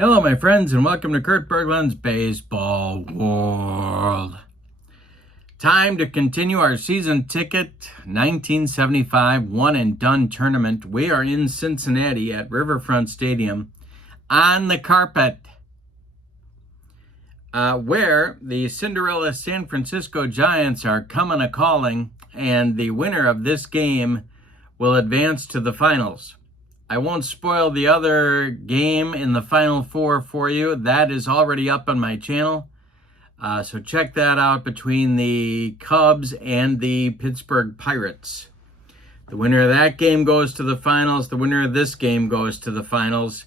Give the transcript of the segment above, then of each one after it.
Hello, my friends, and welcome to Kurt Berglund's Baseball World. Time to continue our season ticket 1975 one and done tournament. We are in Cincinnati at Riverfront Stadium on the carpet, where the Cinderella San Francisco Giants are coming a-calling, and the winner of this game will advance to the finals. I won't spoil the other game in the Final Four for you. That is already up on my channel. So check that out, between the Cubs and the Pittsburgh Pirates. The winner of that game goes to the finals. The winner of this game goes to the finals.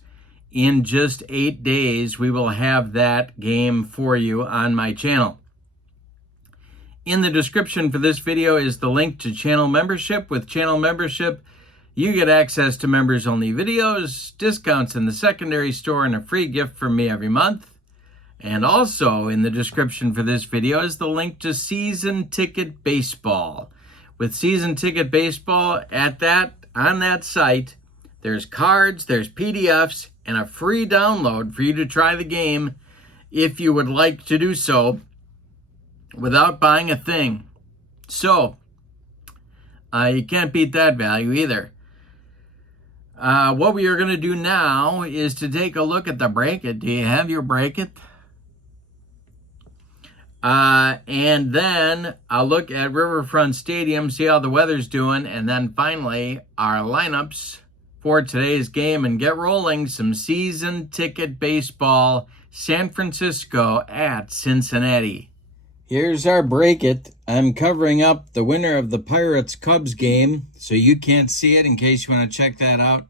In just 8 days, we will have that game for you on my channel. In the description for this video is the link to channel membership. With channel membership, you get access to members-only videos, discounts in the secondary store, and a free gift from me every month. And also in the description for this video is the link to Season Ticket Baseball. With Season Ticket Baseball, on that site, there's cards, there's PDFs, and a free download for you to try the game if you would like to do so without buying a thing. So, you can't beat that value either. What we are going to do now is to take a look at the bracket. Do you have your bracket? And then I'll look at Riverfront Stadium, see how the weather's doing, and then finally our lineups for today's game, and get rolling some season ticket baseball, San Francisco at Cincinnati. Here's our bracket. I'm covering up the winner of the Pirates-Cubs game, so you can't see it in case you want to check that out.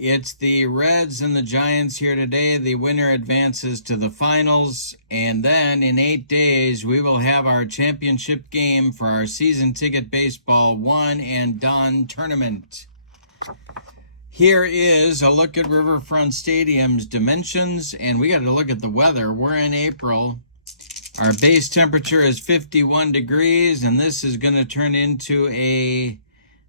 It's the Reds and the Giants here today. The winner advances to the finals, and then in 8 days, we will have our championship game for our season ticket baseball one and done tournament. Here is a look at Riverfront Stadium's dimensions, and we got to look at the weather. We're in April. Our base temperature is 51 degrees, and this is going to turn into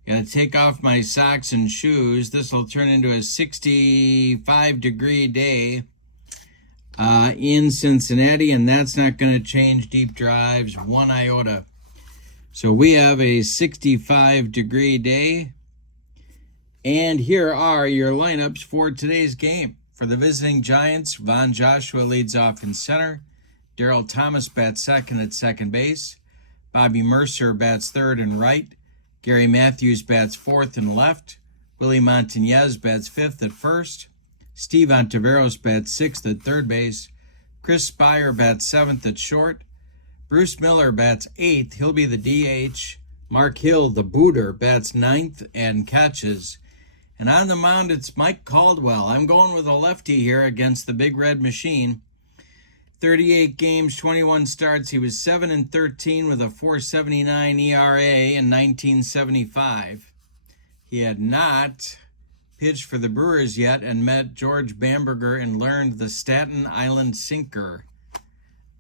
gotta take off my socks and shoes. This will turn into a 65-degree day in Cincinnati, and that's not going to change deep drives one iota. So we have a 65-degree day, and here are your lineups for today's game. For the visiting Giants, Von Joshua leads off in center. Darryl Thomas bats second at second base. Bobby Mercer bats third and right. Gary Matthews bats fourth and left. Willie Montañez bats fifth at first. Steve Ontiveros bats sixth at third base. Chris Spire bats seventh at short. Bruce Miller bats eighth. He'll be the DH. Mark Hill, the booter, bats ninth and catches. And on the mound, it's Mike Caldwell. I'm going with a lefty here against the Big Red Machine. 38 games, 21 starts. He was 7-13 with a 4.79 ERA in 1975. He had not pitched for the Brewers yet and met George Bamberger and learned the Staten Island sinker.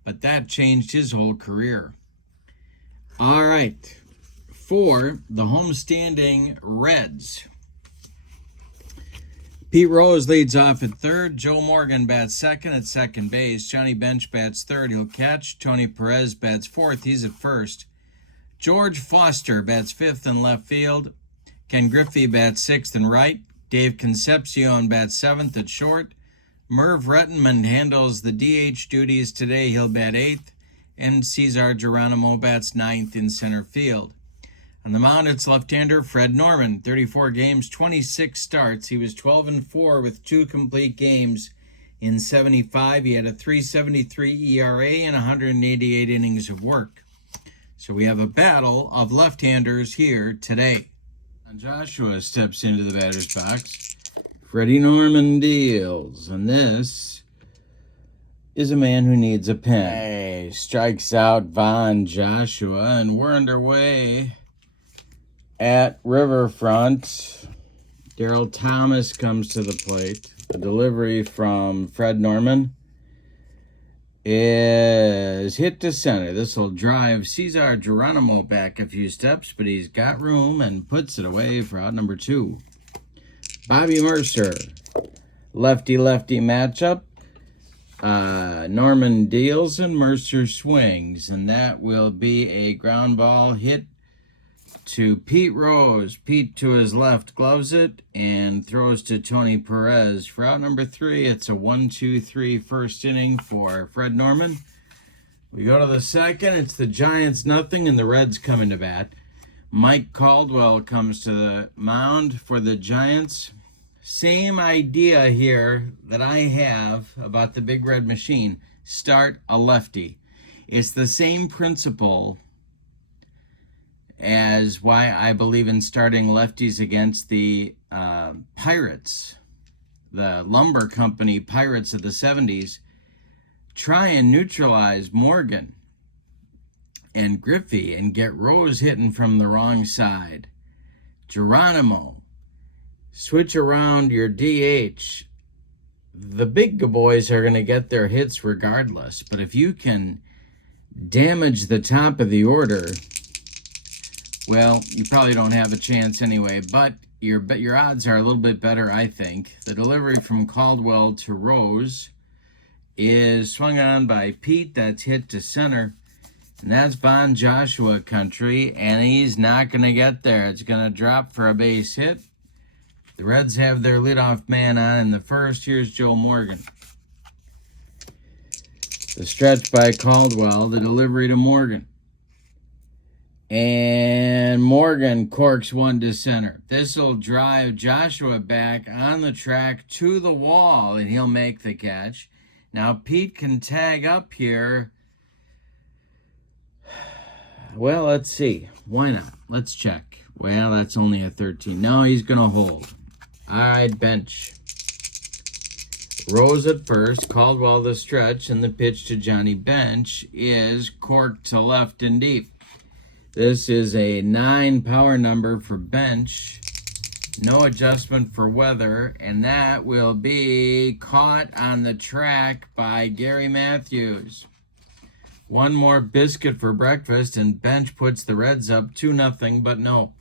But that changed his whole career. All right. For the homestanding Reds, Pete Rose leads off at third. Joe Morgan bats second at second base. Johnny Bench bats third. He'll catch. Tony Perez bats fourth. He's at first. George Foster bats fifth in left field. Ken Griffey bats sixth and right. Dave Concepcion bats seventh at short. Merv Rettenmund handles the DH duties today. He'll bat eighth. And Cesar Geronimo bats ninth in center field. On the mound, it's left-hander Fred Norman. 34 games, 26 starts. He was 12-4 with 2 complete games in 75. He had a 3.73 ERA and 188 innings of work. So we have a battle of left-handers here today. Joshua steps into the batter's box. Freddie Norman deals, and this is a man who needs a pen. Hey, strikes out Von Joshua, and we're underway at Riverfront. Darryl Thomas comes to the plate. The delivery from Fred Norman is hit to center. This will drive Cesar Geronimo back a few steps, but he's got room and puts it away for out number 2. Bobby Mercer lefty-lefty matchup. Norman deals and Mercer swings, and that will be a ground ball hit to Pete Rose. Pete to his left gloves it and throws to Tony Perez. For out number 3, it's a 1-2-3 first inning for Fred Norman. We go to the second. It's the Giants nothing and the Reds coming to bat. Mike Caldwell comes to the mound for the Giants. Same idea here that I have about the Big Red Machine. Start a lefty. It's the same principle as why I believe in starting lefties against the Pirates, the lumber company Pirates of the 70s. Try and neutralize Morgan and Griffey and get Rose hitting from the wrong side. Geronimo. Switch around your DH. The big boys are going to get their hits regardless, but if you can damage the top of the order, well, you probably don't have a chance anyway, but your odds are a little bit better, I think. The delivery from Caldwell to Rose is swung on by Pete. That's hit to center, and that's Von Joshua country, and he's not going to get there. It's going to drop for a base hit. The Reds have their leadoff man on in the first. Here's Joe Morgan. The stretch by Caldwell, the delivery to Morgan. And Morgan corks one to center. This will drive Joshua back on the track to the wall, and he'll make the catch. Now Pete can tag up here. Well, let's see. Why not? Let's check. Well, that's only a 13. No, he's going to hold. All right, bench. Rose at first, Caldwell the stretch, and the pitch to Johnny Bench is corked to left and deep. This is a 9 power number for Bench. No adjustment for weather, and that will be caught on the track by Gary Matthews. One more biscuit for breakfast, and Bench puts the Reds up 2-0, but no.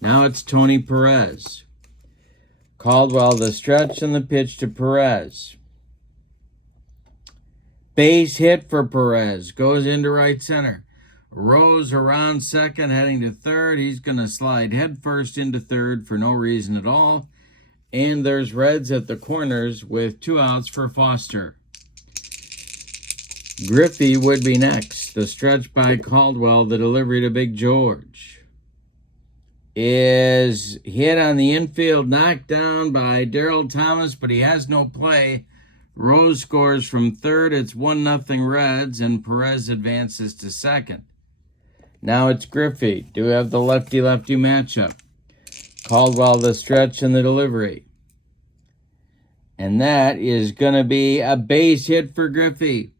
Now it's Tony Perez. Caldwell the stretch and the pitch to Perez. Base hit for Perez. Goes into right center. Rose around second, heading to third. He's going to slide head first into third for no reason at all. And there's Reds at the corners with 2 outs for Foster. Griffey would be next. The stretch by Caldwell, the delivery to Big George, is hit on the infield, knocked down by Darryl Thomas, but he has no play. Rose scores from third. It's 1-0 Reds, and Perez advances to second. Now it's Griffey. Do we have the lefty-lefty matchup? Caldwell the stretch and the delivery. And that is going to be a base hit for Griffey.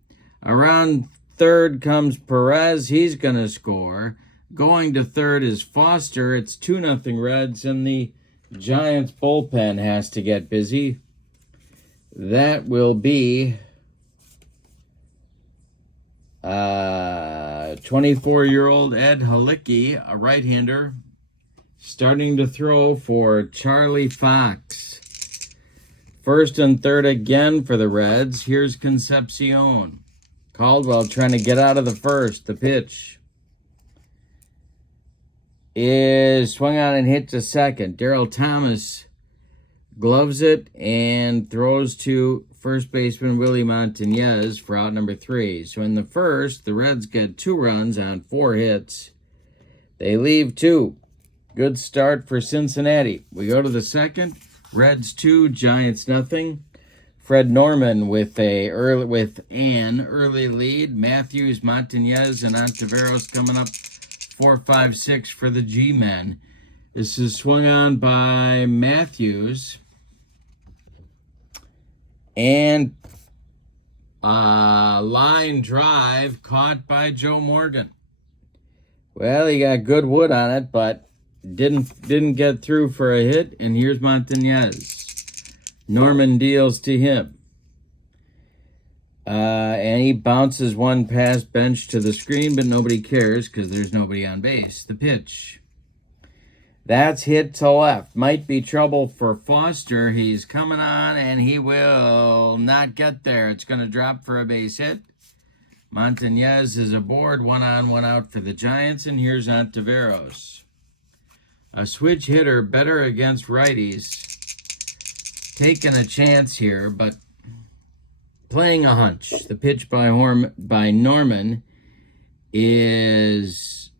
Around third comes Perez. He's going to score. Going to third is Foster. It's 2-0 Reds, and the Giants bullpen has to get busy. That will be 24-year-old Ed Halicki, a right-hander, starting to throw for Charlie Fox. First and third again for the Reds. Here's Concepcion. Caldwell trying to get out of the first. The pitch is swung on and hit to second. Darryl Thomas gloves it and throws to first baseman Willie Montañez for out number 3. So in the first, the Reds get 2 runs on 4 hits. They leave 2. Good start for Cincinnati. We go to the second. Reds 2, Giants nothing. Fred Norman with an early lead. Matthews, Montañez, and Ontiveros coming up 4, 5, 6 for the G-men. This is swung on by Matthews. And line drive caught by Joe Morgan. Well, he got good wood on it, but didn't get through for a hit. And here's Montañez. Norman deals to him. And he bounces one past Bench to the screen, but nobody cares because there's nobody on base. The pitch. That's hit to left. Might be trouble for Foster. He's coming on, and he will not get there. It's going to drop for a base hit. Montañez is aboard. 1 on, 1 out for the Giants, and here's Ontiveros. A switch hitter, better against righties. Taking a chance here, but playing a hunch. The pitch by Norman is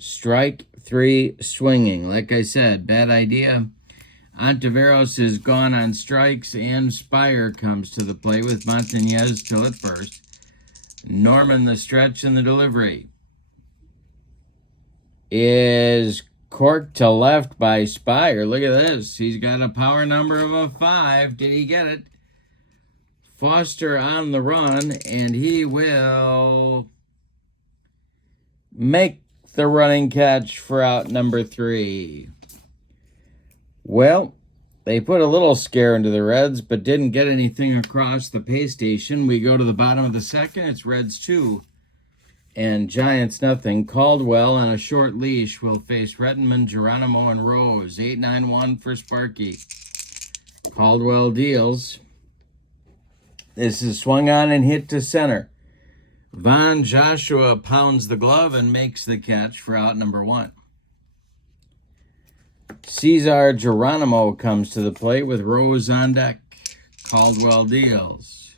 strike 3 swinging. Like I said, bad idea. Ontiveros is gone on strikes, and Spire comes to the plate with Montañez still at first. Norman, the stretch and the delivery, is corked to left by Spire. Look at this. He's got a power number of a 5. Did he get it? Foster on the run, and he will make the running catch for out number 3. Well, they put a little scare into the Reds, but didn't get anything across the pay station. We go to the bottom of the second. It's Reds 2 and Giants nothing. Caldwell on a short leash will face Rettenman, Geronimo, and Rose. 8-9-1 for Sparky. Caldwell deals. This is swung on and hit to center. Von Joshua pounds the glove and makes the catch for out number 1. Cesar Geronimo comes to the plate with Rose on deck. Caldwell deals.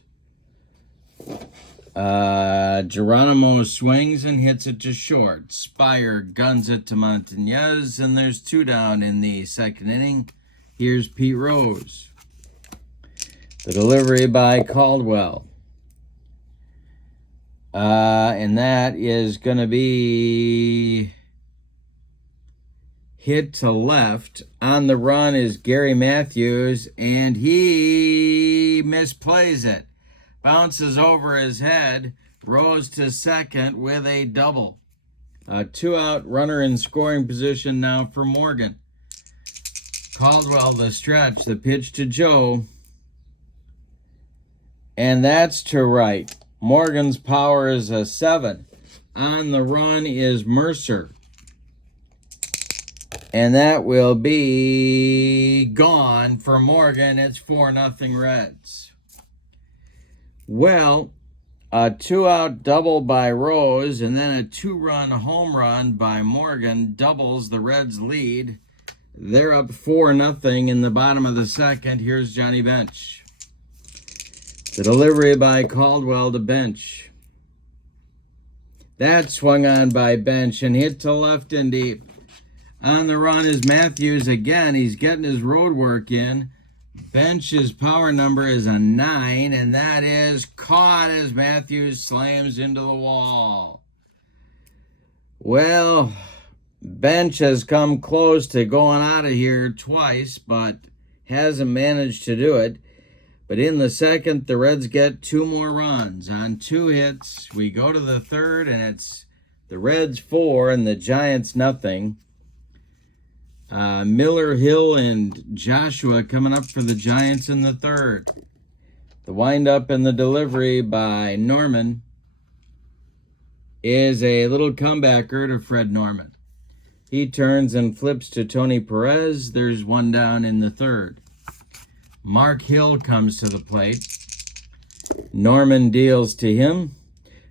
Geronimo swings and hits it to short. Spire guns it to Montañez, and there's 2 down in the second inning. Here's Pete Rose. The delivery by Caldwell. And that is going to be hit to left. On the run is Gary Matthews, and he misplays it. Bounces over his head. Rose to second with a double. A 2-out runner in scoring position now for Morgan. Caldwell the stretch. The pitch to Joe. And that's to right. Morgan's power is a 7. On the run is Mercer. And that will be gone for Morgan. It's 4-0 Reds. Well, a 2-out double by Rose and then a 2-run home run by Morgan doubles the Reds' lead. They're up 4-0 in the bottom of the second. Here's Johnny Bench. The delivery by Caldwell to Bench. That swung on by Bench and hit to left and deep. On the run is Matthews again. He's getting his road work in. Bench's power number is a 9, and that is caught as Matthews slams into the wall. Well, Bench has come close to going out of here twice, but hasn't managed to do it. But in the second, the Reds get 2 more runs. On 2 hits, we go to the third, and it's the Reds 4 and the Giants nothing. Miller, Hill, and Joshua coming up for the Giants in the third. The windup and the delivery by Norman is a little comebacker to Fred Norman. He turns and flips to Tony Perez. There's 1 down in the third. Mark Hill comes to the plate. Norman deals to him.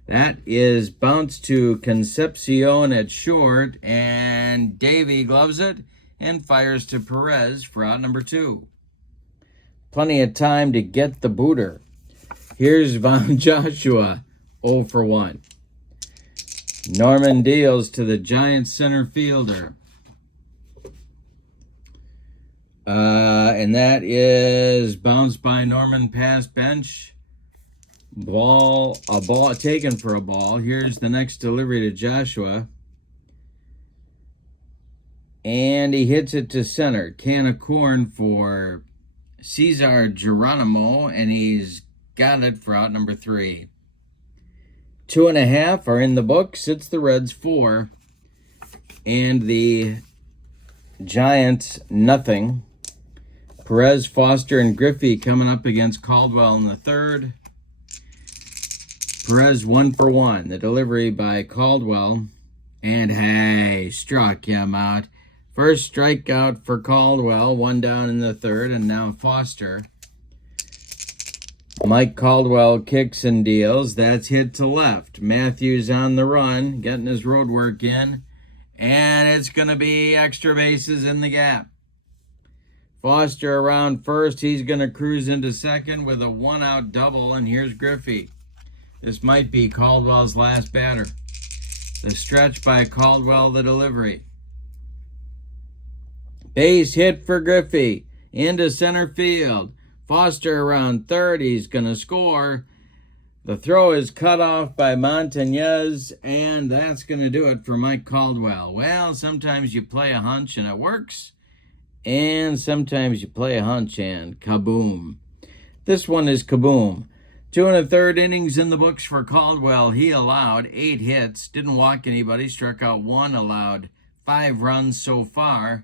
That is bounced to Concepcion at short, and Davey gloves it and fires to Perez for out number 2. Plenty of time to get the booter. Here's Von Joshua, 0 for 1. Norman deals to the Giants center fielder. And that is bounced by Norman past Bench. A ball taken for a ball. Here's the next delivery to Joshua. And he hits it to center. Can of corn for Cesar Geronimo, and he's got it for out number 3. 2.5 are in the books. It's the Reds 4 and the Giants nothing. Perez, Foster, and Griffey coming up against Caldwell in the third. Perez 1 for 1. The delivery by Caldwell. And hey, struck him out. First strikeout for Caldwell, 1 down in the third, and now Foster. Mike Caldwell kicks and deals. That's hit to left. Matthews on the run, getting his road work in. And it's going to be extra bases in the gap. Foster around first. He's going to cruise into second with a 1-out double. And here's Griffey. This might be Caldwell's last batter. The stretch by Caldwell, the delivery. Base hit for Griffey. Into center field. Foster around third. He's going to score. The throw is cut off by Montañez, and that's going to do it for Mike Caldwell. Well, sometimes you play a hunch and it works, and sometimes you play a hunch and kaboom. This one is kaboom. 2 1/3 innings in the books for Caldwell. He allowed 8 hits, didn't walk anybody, struck out 1, allowed 5 runs so far.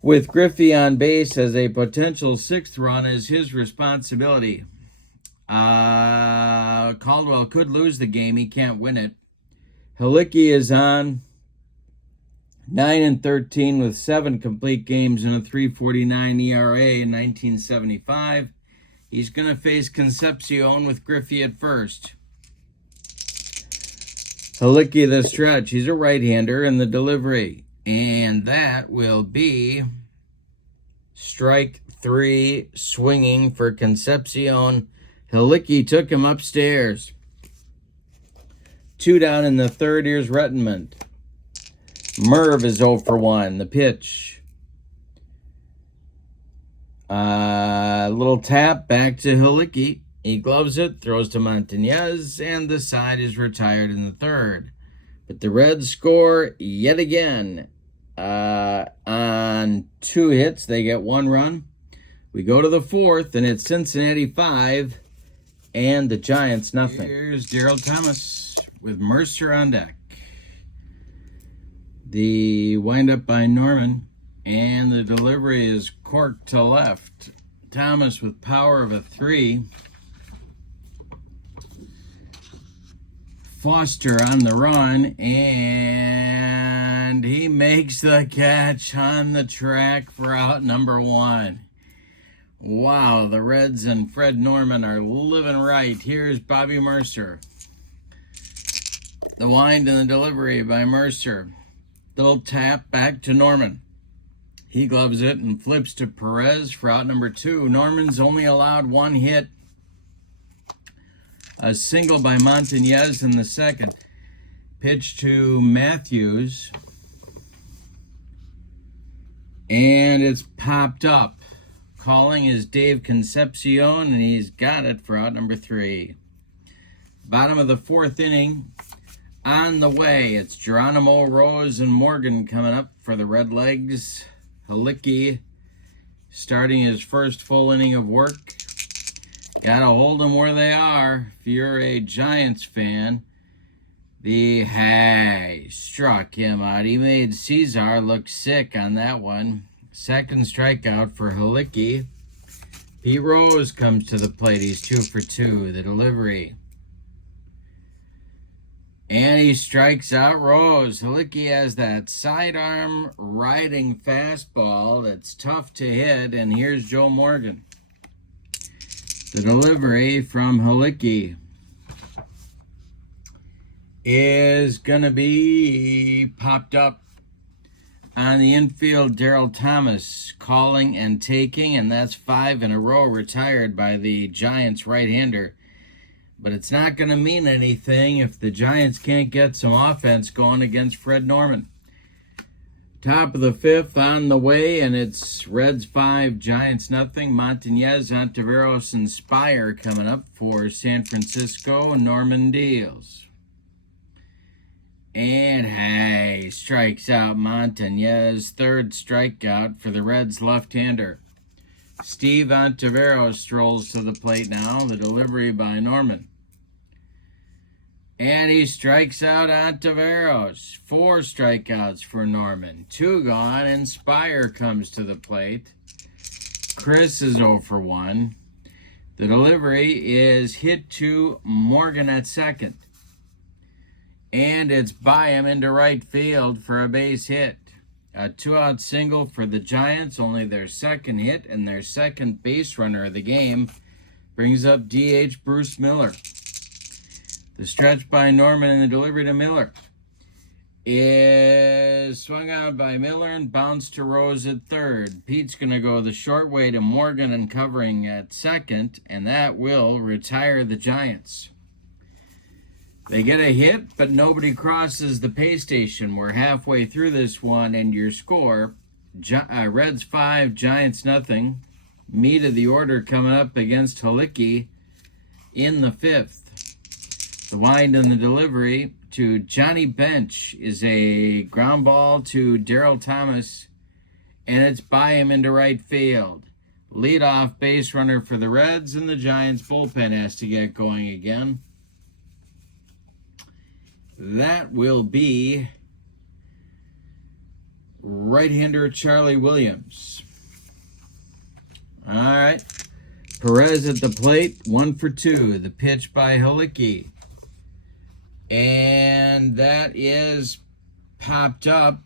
With Griffey on base as a potential 6th run is his responsibility. Caldwell could lose the game. He can't win it. Halicki is on 9-13 with 7 complete games and a 3.49 ERA in 1975. He's going to face Concepcion with Griffey at first. Halicki the stretch. He's a right-hander in the delivery. And that will be strike 3, swinging for Concepcion. Halicki took him upstairs. 2 down in the third. Here's Rettenmund. Merv is 0 for 1. The pitch. Little tap back to Halicki. He gloves it, throws to Montañez, and the side is retired in the third. But the Reds score yet again. On 2 hits, they get 1 run. We go to the 4th, and it's Cincinnati 5. And the Giants, nothing. Here's Daryl Thomas with Mercer on deck. The windup by Norman. And the delivery is corked to left. Thomas with power of a 3. Foster on the run. And he makes the catch on the track for out number 1. Wow, the Reds and Fred Norman are living right. Here's Bobby Mercer. The wind and the delivery by Mercer. Little tap back to Norman. He gloves it and flips to Perez for out number 2. Norman's only allowed 1 hit. A single by Montañez in the second. Pitch to Matthews. And it's popped up. Calling is Dave Concepcion, and he's got it for out number 3. Bottom of the 4th inning. On the way, it's Geronimo, Rose, and Morgan coming up for the Redlegs. Halicki starting his first full inning of work. Gotta hold them where they are. If you're a Giants fan, struck him out. He made Cesar look sick on that one. Second strikeout for Halicki. Pete Rose comes to the plate. He's 2 for 2. The delivery. And he strikes out Rose. Halicki has that sidearm riding fastball that's tough to hit. And here's Joe Morgan. The delivery from Halicki is going to be popped up. On the infield, Daryl Thomas calling and taking, and that's 5 in a row retired by the Giants right-hander. But it's not going to mean anything if the Giants can't get some offense going against Fred Norman. Top of the 5th on the way, and it's Reds 5, Giants nothing. Montañez, Ontiveros, and Spire coming up for San Francisco. Norman deals. And strikes out Montañez. 3rd strikeout for the Reds left-hander. Steve Ontiveros strolls to the plate now. The delivery by Norman. And he strikes out Ontiveros. 4 strikeouts for Norman. 2 gone, and Spire comes to the plate. Chris is 0 for 1. The delivery is hit to Morgan at second. And it's by him into right field for a base hit. A 2-out single for the Giants, only their second hit and their second base runner of the game, brings up DH Bruce Miller. The stretch by Norman and the delivery to Miller is swung out by Miller and bounced to Rose at third. Pete's going to go the short way to Morgan and covering at second, and that will retire the Giants. They get a hit, but nobody crosses the pay station. We're halfway through this one, and your score, Reds 5, Giants nothing. Meat of the order coming up against Halicki in the fifth. The wind and the delivery to Johnny Bench is a ground ball to Daryl Thomas, and it's by him into right field. Leadoff base runner for the Reds, and the Giants bullpen has to get going again. That will be right-hander Charlie Williams. All right. Perez at the plate, 1 for 2. The pitch by Halicki. And that is popped up.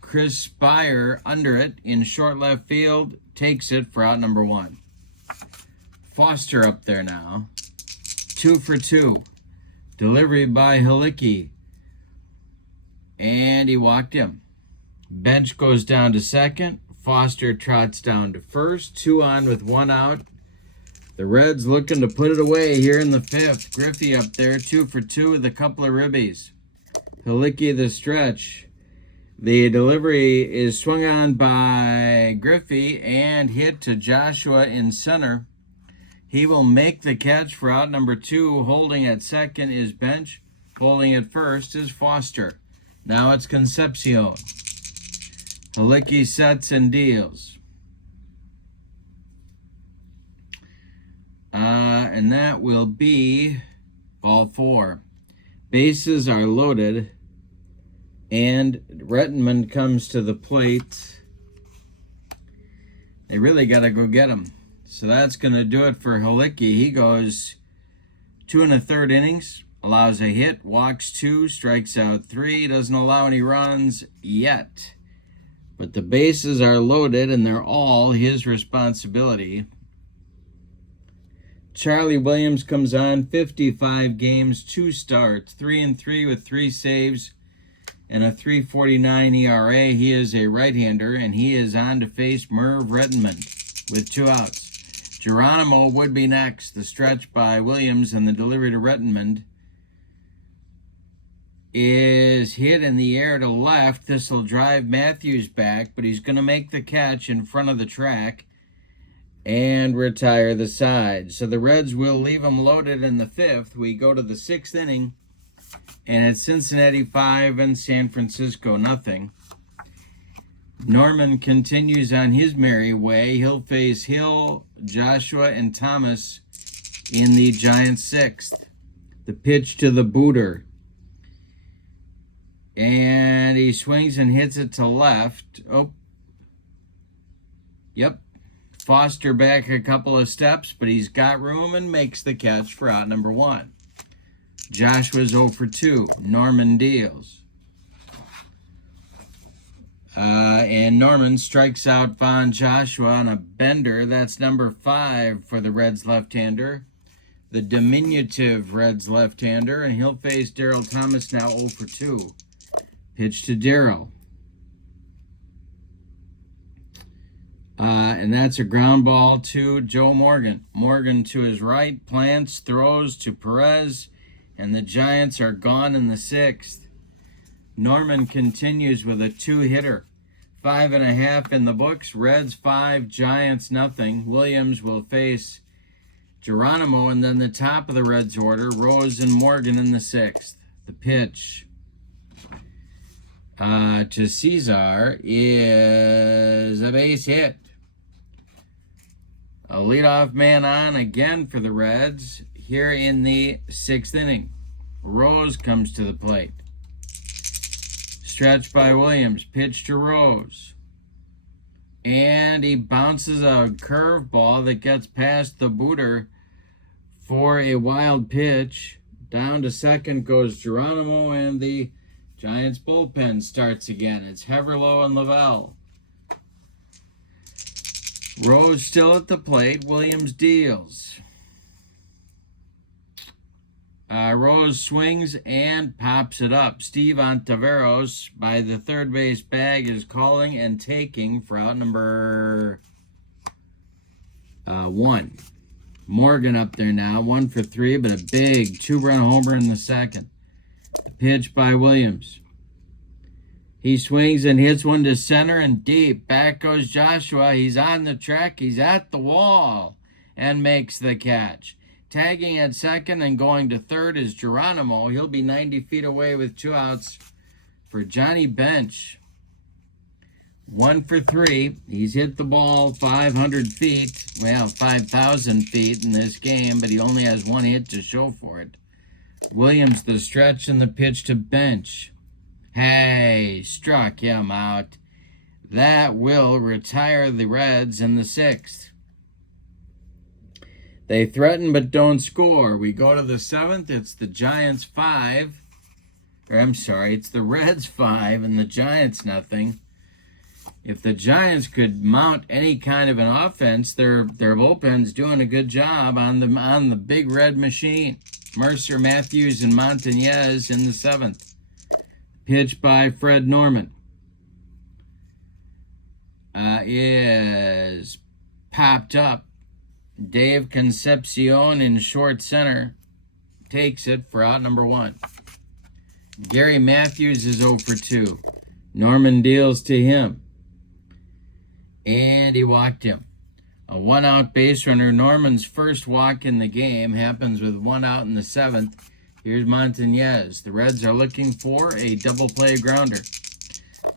Chris Spire under it in short left field takes it for out number 1. Foster up there now. 2 for 2. Delivery by Halicki. And he walked him. Bench goes down to second. Foster trots down to first. 2 on with 1 out. The Reds looking to put it away here in the fifth. Griffey up there, 2 for 2 with a couple of ribbies. Halicki the stretch. The delivery is swung on by Griffey and hit to Joshua in center. He will make the catch for out number 2. Holding at second is Bench. Holding at first is Foster. Now it's Concepcion. Halicki sets and deals. And that will be ball 4. Bases are loaded. And Rettenman comes to the plate. They really got to go get him. So that's going to do it for Halicki. He goes 2 1/3 innings, allows a hit, walks 2, strikes out 3, doesn't allow any runs yet. But the bases are loaded, and they're all his responsibility. Charlie Williams comes on, 55 games, 2 starts, 3-3 with 3 saves, and a 3.49 ERA. He is a right-hander, and he is on to face Merv Rettenman with 2 outs. Geronimo would be next. The stretch by Williams and the delivery to Rettenman is hit in the air to left. This will drive Matthews back, but he's going to make the catch in front of the track and retire the side. So the Reds will leave them loaded in the fifth. We go to the 6th inning, and it's Cincinnati 5 and San Francisco nothing. Norman continues on his merry way. He'll face Hill, Joshua, and Thomas in the Giants' 6th. The pitch to the booter. And he swings and hits it to left. Oh. Yep. Foster back a couple of steps, but he's got room and makes the catch for out number 1. Joshua's 0 for 2. Norman deals. And Norman strikes out Von Joshua on a bender. That's number 5 for the Reds left-hander. The diminutive Reds left-hander. And he'll face Daryl Thomas now 0 for 2. Pitch to Daryl. And that's a ground ball to Joe Morgan. Morgan to his right, plants, throws to Perez. And the Giants are gone in the 6th. Norman continues with a 2-hitter. 5.5 in the books. Reds 5, Giants nothing. Williams will face Geronimo, and then the top of the Reds order, Rose and Morgan in the 6th. The pitch to Cesar is a base hit. A leadoff man on again for the Reds here in the 6th inning. Rose comes to the plate. Stretch by Williams. Pitch to Rose. And he bounces a curveball that gets past the booter for a wild pitch. Down to second goes Geronimo, and the Giants bullpen starts again. It's Heverlow and Lavelle. Rose still at the plate. Williams deals. Rose swings and pops it up. Steve Ontiveros by the third base bag is calling and taking for out number 1. Morgan up there now, 1 for 3, but a big 2-run homer in the second. The pitch by Williams. He swings and hits one to center and deep. Back goes Joshua. He's on the track. He's at the wall and makes the catch. Tagging at second and going to third is Geronimo. He'll be 90 feet away with 2 outs for Johnny Bench. 1 for 3. He's hit the ball 500 feet. Well, 5,000 feet in this game, but he only has 1 hit to show for it. Williams, the stretch and the pitch to Bench. Hey, struck him out. That will retire the Reds in the 6th. They threaten but don't score. We go to the 7th. It's the Giants 5. It's the Reds 5 and the Giants nothing. If the Giants could mount any kind of an offense, their bullpen's doing a good job on the big red machine. Mercer, Matthews, and Montañez in the 7th. Pitch by Fred Norman is popped up. Dave Concepcion in short center takes it for out number 1. Gary Matthews is 0 for 2. Norman deals to him. And he walked him. A 1-out base runner. Norman's first walk in the game happens with 1 out in the 7th. Here's Montañez. The Reds are looking for a double play grounder.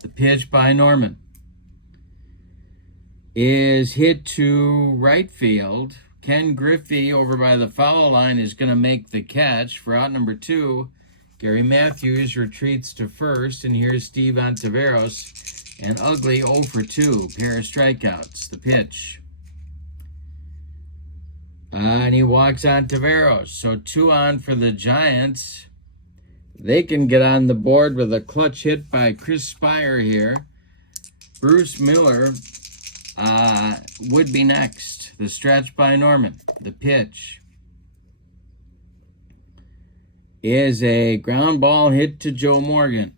The pitch by Norman is hit to right field. Ken Griffey over by the foul line is going to make the catch for out number 2. Gary Matthews retreats to first, and here's Steve Ontiveros. An ugly 0 for 2, pair of strikeouts. The pitch. And he walks Ontiveros. So 2 on for the Giants. They can get on the board with a clutch hit by Chris Spire here. Bruce Miller would be next. The stretch by Norman. The pitch is a ground ball hit to Joe Morgan.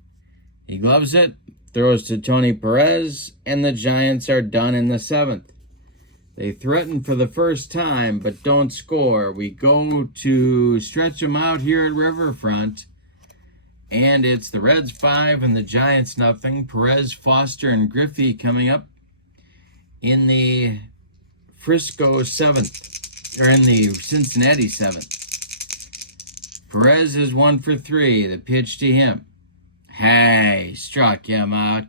He gloves it, throws to Tony Perez, and the Giants are done in the 7th. They threaten for the first time, but don't score. We go to stretch them out here at Riverfront, and it's the Reds 5 and the Giants nothing. Perez, Foster, and Griffey coming up in the Frisco 7th, or in the Cincinnati 7th. Perez is 1 for 3. The pitch to him. Hey, struck him out.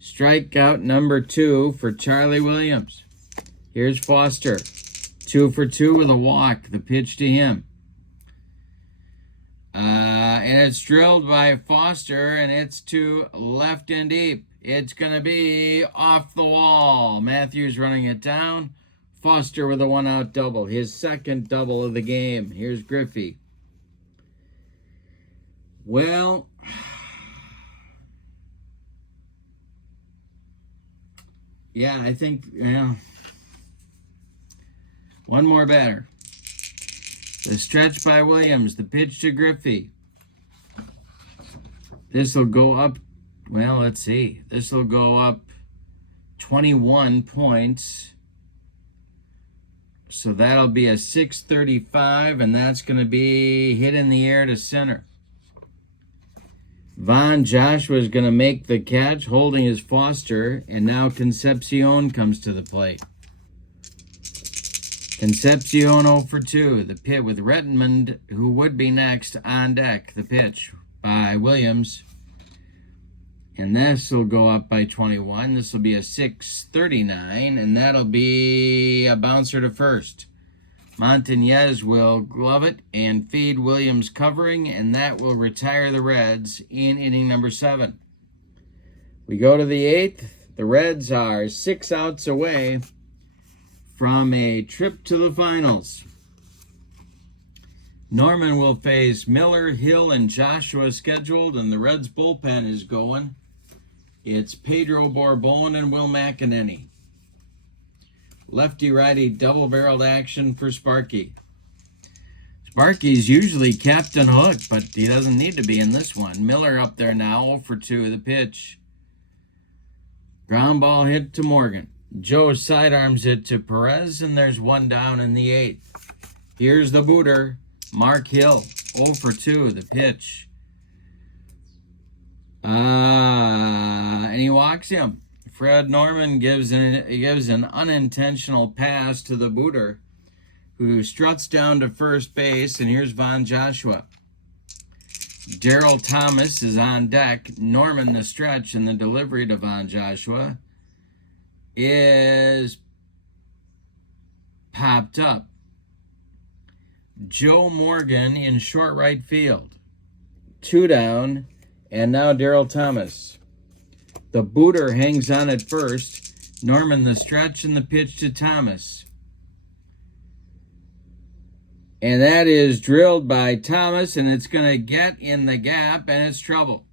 Strikeout number 2 for Charlie Williams. Here's Foster. 2 for 2 with a walk. The pitch to him. And it's drilled by Foster, and it's to left and deep. It's going to be off the wall. Matthews running it down. Foster with a 1-out double. His second double of the game. Here's Griffey. Well, yeah, I think, one more batter. The stretch by Williams. The pitch to Griffey. This will go up, well, let's see. This will go up 21 points. So that'll be a 635, and that's going to be hit in the air to center. Von Joshua is going to make the catch, holding his Foster, and now Concepcion comes to the plate. Concepcion 0 for 2. The pit with Rettenmund, who would be next, on deck. The pitch by Williams. And this will go up by 21. This will be a 639, and that'll be a bouncer to first. Montañez will glove it and feed Williams covering, and that will retire the Reds in inning number 7. We go to the 8th. The Reds are 6 outs away from a trip to the finals. Norman will face Miller, Hill, and Joshua scheduled, and the Reds bullpen is going. It's Pedro Borbon and Will McEnany. Lefty-righty double-barreled action for Sparky. Sparky's usually Captain Hook, but he doesn't need to be in this one. Miller up there now, 0 for 2, the pitch. Ground ball hit to Morgan. Joe sidearms it to Perez, and there's one down in the 8th. Here's the booter, Mark Hill, 0 for 2, the pitch. And he walks him. Fred Norman gives an unintentional pass to the booter, who struts down to first base, and here's Von Joshua. Daryl Thomas is on deck. Norman the stretch, and the delivery to Von Joshua is popped up. Joe Morgan in short right field. 2 down, and now Daryl Thomas. The booter hangs on at first. Norman the stretch, and the pitch to Thomas. And that is drilled by Thomas, and it's going to get in the gap, and it's trouble.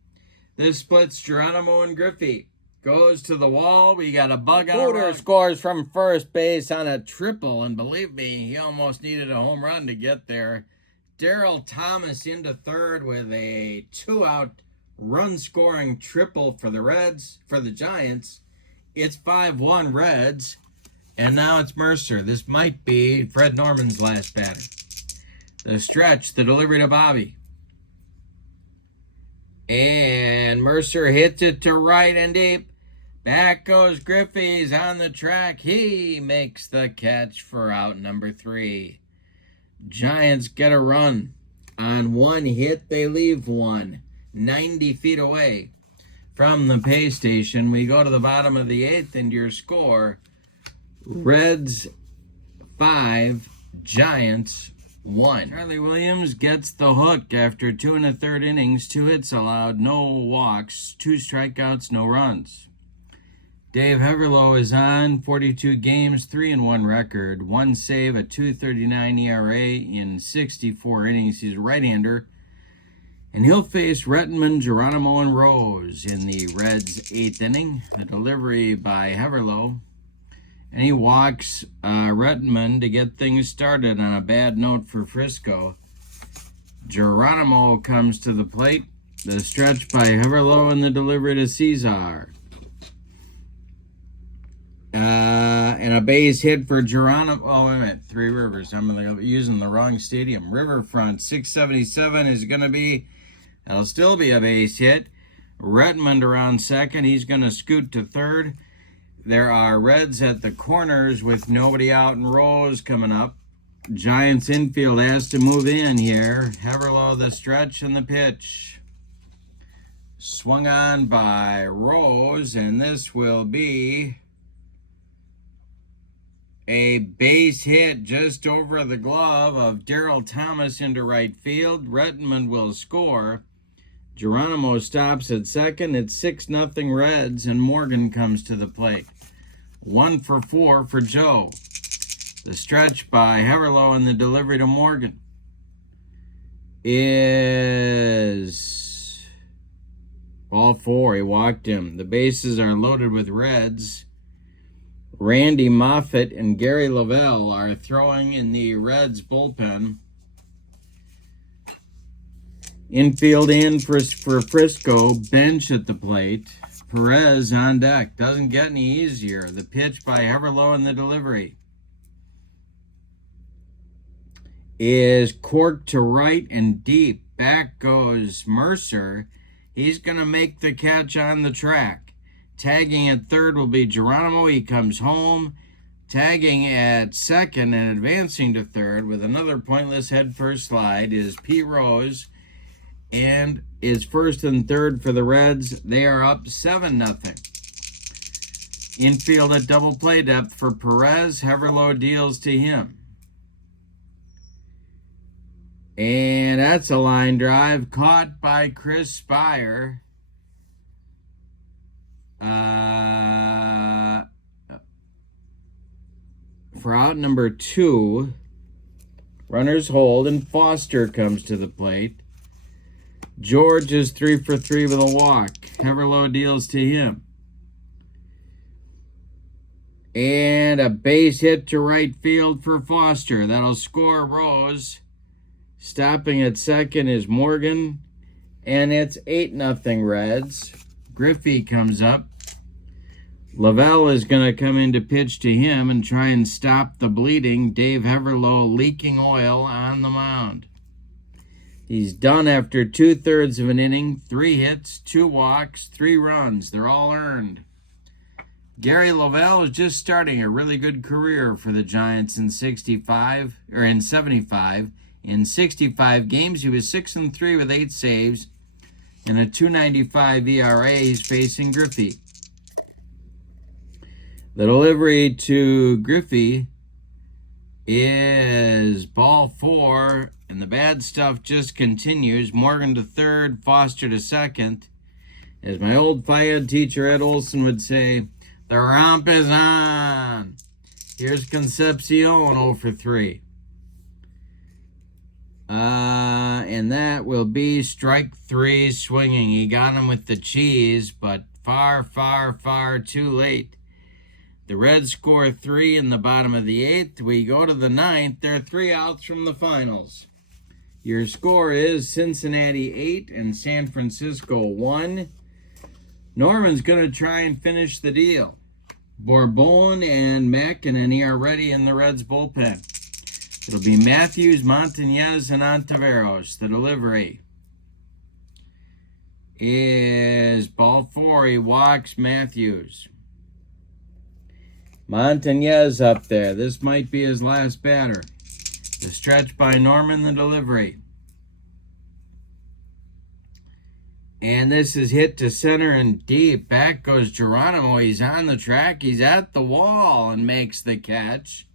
This splits Geronimo and Griffey. Goes to the wall. We got a bug on. Booter scores from first base on a triple, and believe me, he almost needed a home run to get there. Daryl Thomas into third with a 2-out run-scoring triple for the Reds, for the Giants. It's 5-1 Reds, and now it's Mercer. This might be Fred Norman's last batter. The stretch, the delivery to Bobby. And Mercer hits it to right and deep. Back goes Griffey's on the track. He makes the catch for out number 3. Giants get a run. On one hit, they leave one. 90 feet away from the pay station. We go to the bottom of the 8th, and your score, Reds 5, Giants 1. Charlie Williams gets the hook after 2 1/3 innings, 2 hits allowed, no walks, 2 strikeouts, no runs. Dave Heverlow is on, 42 games, 3-1 record, 1 save, a 2.39 ERA in 64 innings. He's a right-hander, and he'll face Rettman, Geronimo, and Rose in the Reds' 8th inning. A delivery by Heverlow. And he walks Rettman to get things started on a bad note for Frisco. Geronimo comes to the plate. The stretch by Heverlow, and the delivery to Cesar. And a base hit for Geronimo. Oh, wait a minute. Three Rivers. I'm using the wrong stadium. Riverfront. 677 is going to be, that'll still be a base hit. Rettman around second. He's going to scoot to third. There are Reds at the corners with nobody out, and Rose coming up. Giants infield has to move in here. Heverlow the stretch, and the pitch. Swung on by Rose, and this will be a base hit just over the glove of Daryl Thomas into right field. Rettman will score. Geronimo stops at second. It's 6-0 Reds, and Morgan comes to the plate. 1 for 4 for Joe. The stretch by Heverlow, and the delivery to Morgan is ball 4. He walked him. The bases are loaded with Reds. Randy Moffett and Gary Lavelle are throwing in the Reds bullpen. Infield in for Frisco, bench at the plate. Perez on deck. Doesn't get any easier. The pitch by Heverlow, and the delivery is corked to right and deep. Back goes Mercer. He's going to make the catch on the track. Tagging at third will be Geronimo. He comes home. Tagging at second and advancing to third with another pointless head-first slide is Pete Rose. And is first and third for the Reds. They are up 7-0. Infield at double play depth for Perez. Heverlow deals to him. And that's a line drive caught by Chris Spire. For out number 2, Runners hold, and Foster comes to the plate. George is 3 for 3 with a walk. Heverlow deals to him. And a base hit to right field for Foster. That'll score Rose. Stopping at second is Morgan. And it's 8-0 Reds. Griffey comes up. Lavelle is going to come in to pitch to him and try and stop the bleeding. Dave Heverlow leaking oil on the mound. He's done after 2/3 of an inning, 3 hits, 2 walks, 3 runs. They're all earned. Gary Lavelle is just starting a really good career for the Giants in 75. In 65 games, he was 6-3 with 8 saves and a .295 ERA. He's facing Griffey. The delivery to Griffey is ball 4, and the bad stuff just continues. Morgan to third, Foster to second. As my old Phi-Ed teacher Ed Olson would say, the romp is on. Here's Concepcion 0 for 3. And that will be strike 3 swinging. He got him with the cheese, but far, far, far too late. The Reds score 3 in the bottom of the 8th. We go to the 9th. There are 3 outs from the finals. Your score is Cincinnati 8 and San Francisco 1. Norman's going to try and finish the deal. Bourbon and McEnany are ready in the Reds bullpen. It'll be Matthews, Montañez, and Ontiveros. The delivery is ball 4. He walks Matthews. Montañez up there. This might be his last batter. The stretch by Norman, the delivery. And this is hit to center and deep. Back goes Geronimo. He's on the track. He's at the wall and makes the catch.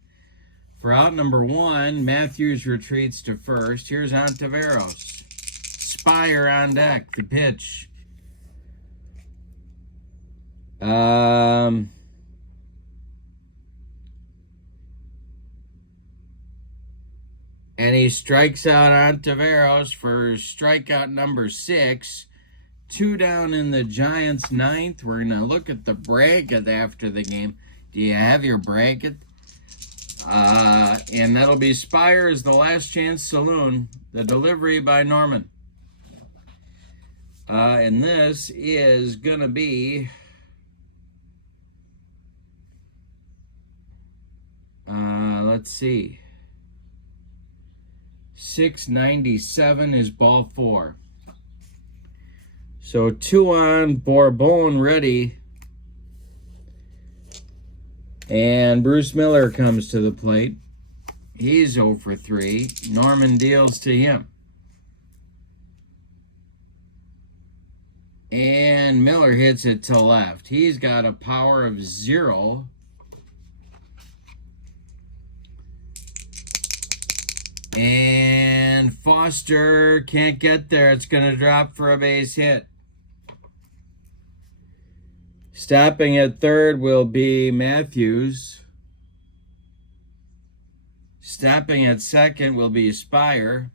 For out number 1, Matthews retreats to first. Here's Ontiveros. Spire on deck. The pitch. And he strikes out Ontiveros for strikeout number 6. 2 down in the Giants' 9th. We're going to look at the bracket after the game. Do you have your bracket? And that'll be Spire as the Last Chance Saloon. The delivery by Norman. And this is going to be... let's see. 697 is ball 4. So 2 on, Bourbon ready. And Bruce Miller comes to the plate. He's 0 for 3. Norman deals to him. And Miller hits it to left. He's got a power of 0. And Foster can't get there. It's going to drop for a base hit. Stopping at third will be Matthews. Stopping at second will be Spire.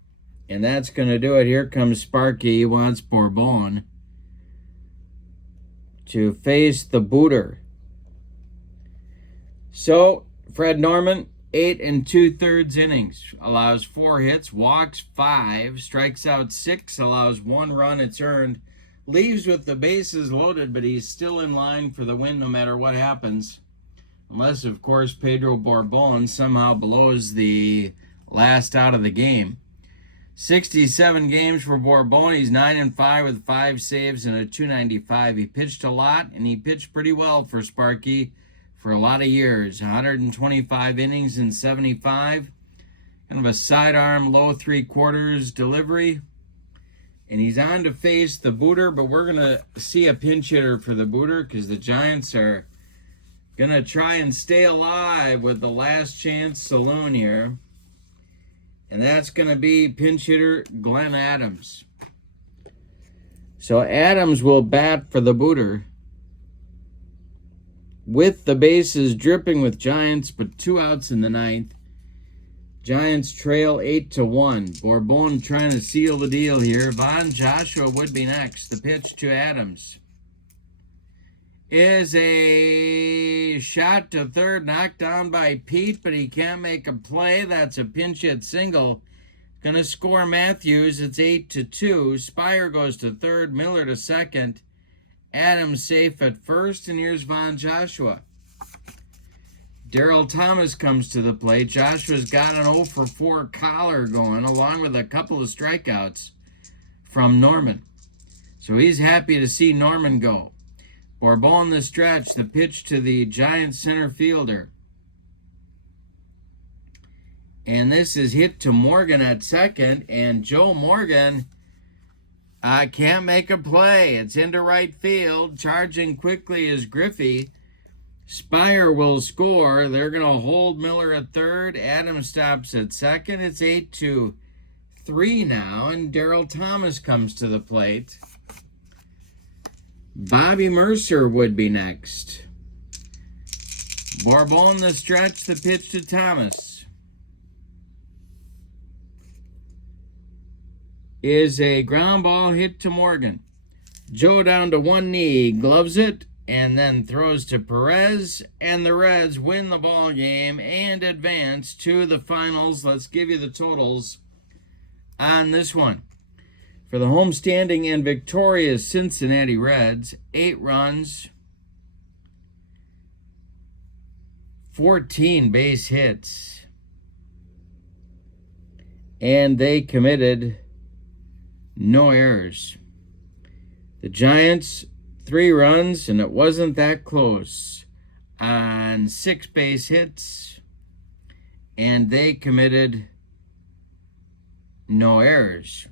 And that's going to do it. Here comes Sparky. He wants Bourbon to face the booter. So, Fred Norman, 8 2/3 innings. Allows 4 hits, walks 5, strikes out 6, allows 1 run. It's earned. Leaves with the bases loaded, but he's still in line for the win no matter what happens. Unless, of course, Pedro Bourbon somehow blows the last out of the game. 67 games for Bourbon. He's 9-5 with 5 saves and a .295. He pitched a lot, and he pitched pretty well for Sparky for a lot of years. 125 innings in 75. Kind of a sidearm, low 3/4 delivery. And he's on to face the booter, but we're going to see a pinch hitter for the booter because the Giants are going to try and stay alive with the Last Chance Saloon here. And that's going to be pinch hitter Glenn Adams. So Adams will bat for the booter with the bases dripping with Giants, but 2 outs in the 9th. Giants trail 8-1. Bourbon trying to seal the deal here. Von Joshua would be next. The pitch to Adams is a shot to third, knocked down by Pete, but he can't make a play. That's a pinch hit single. Gonna score Matthews. It's 8-2. Spire goes to third, Miller to second. Adams safe at first, and here's Von Joshua. Darryl Thomas comes to the plate. Joshua's got an 0-for-4 collar going, along with a couple of strikeouts from Norman. So he's happy to see Norman go. Bourbon the stretch, the pitch to the Giants center fielder. And this is hit to Morgan at second, and Joe Morgan can't make a play. It's into right field. Charging quickly is Griffey. Spire will score. They're going to hold Miller at third. Adams stops at second. It's 8-3 now, and Darryl Thomas comes to the plate. Bobby Mercer would be next. Bourbon the stretch, the pitch to Thomas is a ground ball hit to Morgan. Joe down to one knee, gloves it, and then throws to Perez, and the Reds win the ball game and advance to the finals. Let's give you the totals on this one. For the homestanding and victorious Cincinnati Reds, 8 runs, 14 base hits, and they committed no errors. The Giants, 3 runs, and it wasn't that close, on 6 base hits, and they committed no errors.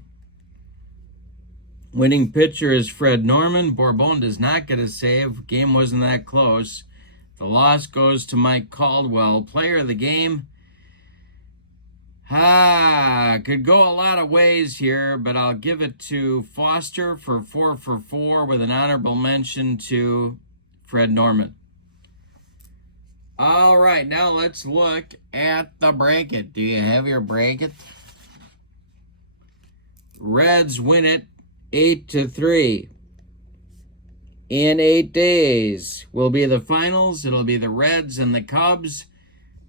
Winning pitcher is Fred Norman. Bourbon does not get a save. Game wasn't that close. The loss goes to Mike Caldwell. Player of the game. Could go a lot of ways here, but I'll give it to Foster for 4-for-4 with an honorable mention to Fred Norman. All right, now let's look at the bracket. Do you have your bracket? Reds win it 8-3. In 8 days will be the finals. It'll be the Reds and the Cubs.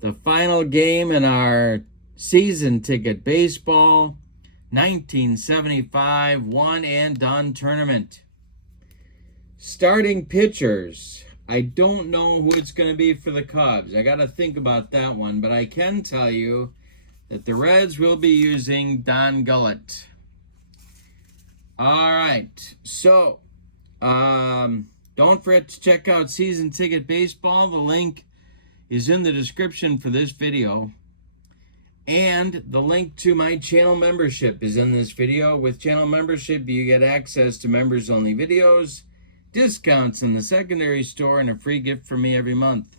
The final game in our season ticket baseball 1975 one and done tournament. Starting pitchers. I don't know who it's going to be for the Cubs. I got to think about that one, but I can tell you that the Reds will be using Don Gullett. All right, so don't forget to check out Season Ticket Baseball. The link is in the description for this video. And the link to my channel membership is in this video. With channel membership, you get access to members-only videos, discounts in the secondary store, and a free gift from me every month.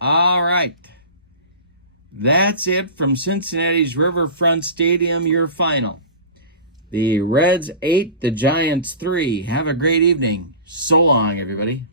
All right. That's it from Cincinnati's Riverfront Stadium, your final. The Reds 8, the Giants 3. Have a great evening. So long, everybody.